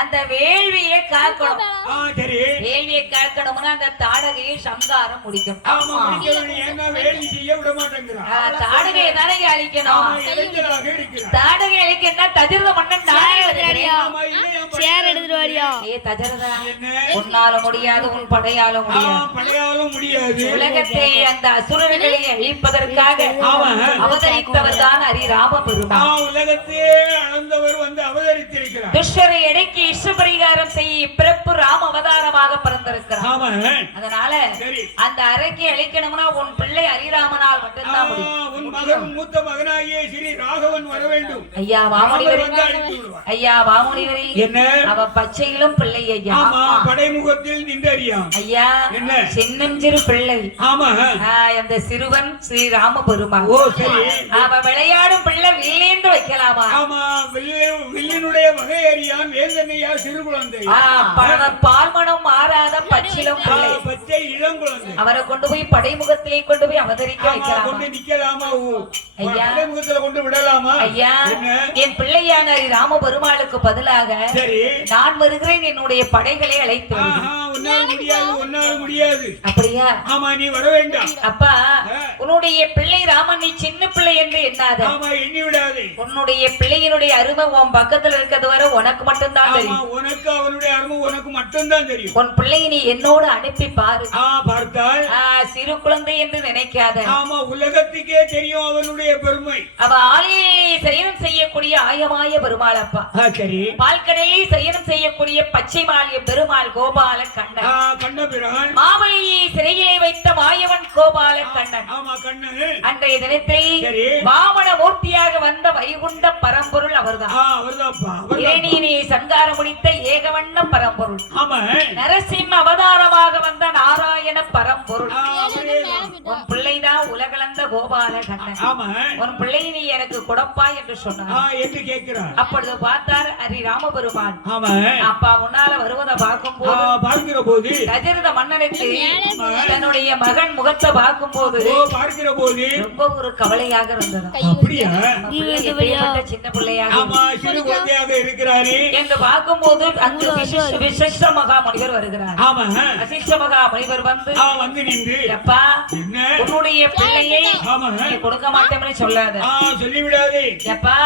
அந்த வேள்வியை காக்கணும். சரி, வேள்வியை காக்கணும்னா அந்த தாடகையை சம்காரம் முடிக்கணும். ஆமா, வேள்வி செய்ய விட மாட்டேங்கிறான். தாடகையை தானே அழிக்கணும். தாடகை அழிக்கணும்னா தஜரத மன்னன் நானே சேர் எடுத்துட்டு வாரியா? ஏ தஜரதா, உன்னால முடியாது, உன் படையால முடியாது. உலகத்தை அந்த அசுரர்களை அழிப்பதற்காக அவதரித்தவர் தான் ஹரிராம பெருமாள். உலகத்தையே அளந்தவர் வந்து அவதரித்திருக்கிறார். துஷ்டரை அடக்கி இஷ்டபரிகாரம் செய்ய பிறப்பு ராம அவதாரமாக பிறந்திருக்கிறார். அதனால அந்த அறைக்கு அழிக்கணும்னா உன் பிள்ளை ஹரிராமனால் மட்டும்தான் முடியும். உன் மகன் மூத்த மகனாகிய ஸ்ரீ ராகவன் வர வேண்டும். ஐயா வாமுனிவரே, ஐயா வாமுனிவரே, என்ன அவ பச்சையிலும் பிள்ளை ஐயா. படைமுகத்தில் நின்றறியாம் ஐயா. என்ன சின்னஞ்சிறு பிள்ளை. ஆமா, அந்த சிறுவன் ஸ்ரீ ராம பெருமாள். ஓ சரி, அவ விளையாடும் பிள்ளை வில்லேந்து வைக்கலாமா? ஆமா, வில்லினுடைய வகை அறியான் வேந்தனையா சிறு குழந்தை. பால்மணம் மாறாத பச்சிலம் பிள்ளை, பச்சை இளம் குழந்தை. அவரை கொண்டு போய் படைமுகத்திலே கொண்டு போய் அவதரிக்க வைக்கலாமா? கொண்டு நிக்கலாமா? ஐயா, படைமுகத்துல கொண்டு விடலாமா? ஐயா, என் பிள்ளையான ராம பெருமாளுக்கு பதிலாக நான் வருகிறேன், என்னுடைய படைகளை அழைத்து முடியாது. அப்படியா? ஆமா, நீ வர வேண்டாம். அப்பா, உன்னுடைய பிள்ளை ராமன் நீ சின்ன பிள்ளை என்று எண்ணாத. ஆமா, எண்ணி விடாதே. உன்னுடைய பிள்ளையினுடைய அருமை உன் பக்கத்துல இருக்கிறது வரை உனக்கு மட்டும்தான் தெரியும். உனக்கு அவனுடைய அருமை உனக்கு மட்டும்தான் தெரியும். உன் பிள்ளையை நீ என்னோடு அனுப்பி பாரு. பார்த்தால் சிறு குழந்தை என்று நினைக்காத. ஆமா, உலகத்துக்கே தெரியும் அவனுடைய பெருமை. அவ ஆலையை சயனம் செய்யக்கூடிய ஆயமாய பெருமாள். அப்பா சரி, பால்கடலில் சயனம் செய்யக்கூடிய பச்சை மாலிய பெருமாள் கோபால கண்ணன். கண்ணபிரான் மாமலையை சிறையிலே வைத்த மாயவன் கோபால கண்ணன். ஆமா, கண்ணன். அன்றைய தினத்தில் வாமன மூர்த்தியாக வந்த வைகுண்ட பரம்பொருள் அவர்தான். இறைநீனை சங்காரம் முடித்த ஏகவண்ண பரம்பொருள். ஆமா, நரசிம்ம அவதாரமாக வந்த நாராயண பரம்பொருள். உன் பிள்ளைதான் உலகளந்த கோபால கண்ணன் ஆமா உன் பிள்ளையை நீ எனக்கு கொடுப்பா என்று சொன்னார் என்று கேட்கிறார். அப்பொழுது பார்த்தார் ஹரி ராமபெருமான். ஆமா அப்பா முன்னால வருவதை பார்க்கிற போது தசரத மன்னனுக்கு தன்னுடைய மகன் முகத்தை பார்க்கும் போது ரொம்ப ஒரு கவலையாக இருந்தது. அப்படியா சின்ன பிள்ளையாக சிறு குழந்தையாக இருக்கிறாரு என்று பார்க்கும் போது அங்கு விசிஷ்ட மகா முனிவர் வருகிறார். விசிஷ்ட மகா முனிவர் வந்து நின்று அப்பா உன்னுடைய பிள்ளையை கொடுக்க மாட்டேன்னு சொல்லாத சொல்லிவிடாதே எப்பா